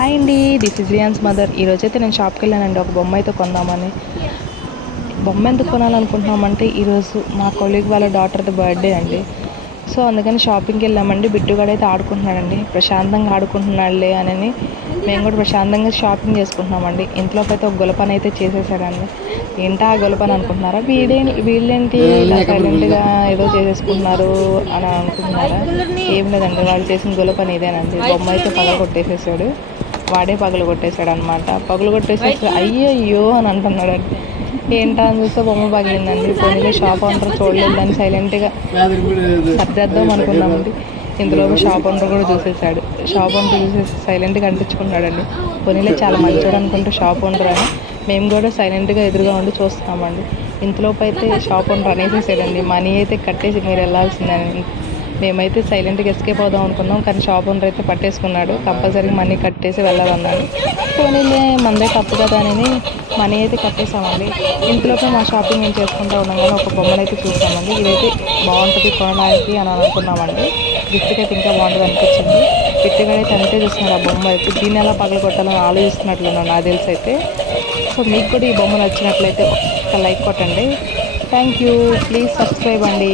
Hi అండి, this is రియాన్స్ mother. ఈరోజైతే నేను షాప్కి వెళ్ళానండి ఒక బొమ్మ అయితే కొందామని. బొమ్మ ఎందుకు కొనాలనుకుంటున్నామంటే ఈరోజు మా కొలీగ్ వాళ్ళ డాటర్ది బర్త్డే అండి. సో అందుకని షాపింగ్కి వెళ్ళామండి. బిట్టుగాడు అయితే ఆడుకుంటున్నాడండి, ప్రశాంతంగా ఆడుకుంటున్నాడులే అని మేము కూడా ప్రశాంతంగా షాపింగ్ చేసుకుంటున్నామండి. ఇంట్లోకి అయితే ఒక గొలపని అయితే చేసేసాడండి. ఏంటా ఆ గొలపని అనుకుంటున్నారా? వీళ్ళేంటి ఇలా సైలెంట్గా ఏదో చేసేసుకుంటున్నారు అని అనుకుంటున్నారా? ఏం లేదండి, వాడు చేసిన గొలపని ఇదేనండి. బొమ్మ అయితే పగల కొట్టేసేసాడు, వాడే పగలు కొట్టేశాడు అనమాట. పగలు కొట్టేసేసి అయ్యో అని అంటున్నాడండి. ఏంటా అని చూస్తే బొమ్మ పగిలిందండి. పోనీలో షాప్ ఓనర్ చూడలేదు, దాన్ని సైలెంట్గా సర్దేద్దాం అనుకున్నామండి. ఇందులో షాప్ ఓనర్ కూడా చూసేసాడు. షాప్ ఓనర్ చూసేసి సైలెంట్గా అంటించుకున్నాడండి. పోనీలో చాలా మంచోడు అనుకుంటే షాప్ ఓనర్ అని మేము కూడా సైలెంట్గా ఎదురుగా ఉండి చూస్తున్నామండి. ఇంతలోపు అయితే షాప్ ఓనర్ అనేసేసాడండి, మనీ అయితే కట్టేసి మీరు వెళ్ళాల్సిందని. మేమైతే సైలెంట్గా ఎస్కేప్ అవుదాం అనుకున్నాం, కానీ షాప్ ఓనర్ అయితే పట్టేసుకున్నాడు. కంపల్సరీ మనీ కట్టేసి వెళ్ళాలన్నాడు. పోనీలే మందే తప్పు కదా అని మనీ అయితే కట్టేసామండి. ఇంట్లోనే మా షాపింగ్ మేము చేసుకుంటూ ఉన్నాం, కానీ ఒక బొమ్మను అయితే చూసామండి. ఇదైతే బాగుంటుంది కొనడానికి అని అనుకున్నామండి. గిఫ్ట్కి అయితే ఇంకా బాగుంటుంది అనిపించింది. గిఫ్ట్గా అయితే అంతే చూస్తున్నాడు ఆ బొమ్మ అయితే. దీన్ని ఎలా పగల కొట్టాలని ఆలోచిస్తున్నట్లున్నాను నాకు తెలిసి అయితే. సో మీకు కూడా ఈ బొమ్మ నచ్చినట్లయితే ఒక లైక్ కొట్టండి. థ్యాంక్ యూ, ప్లీజ్ సబ్స్క్రైబ్ అండి.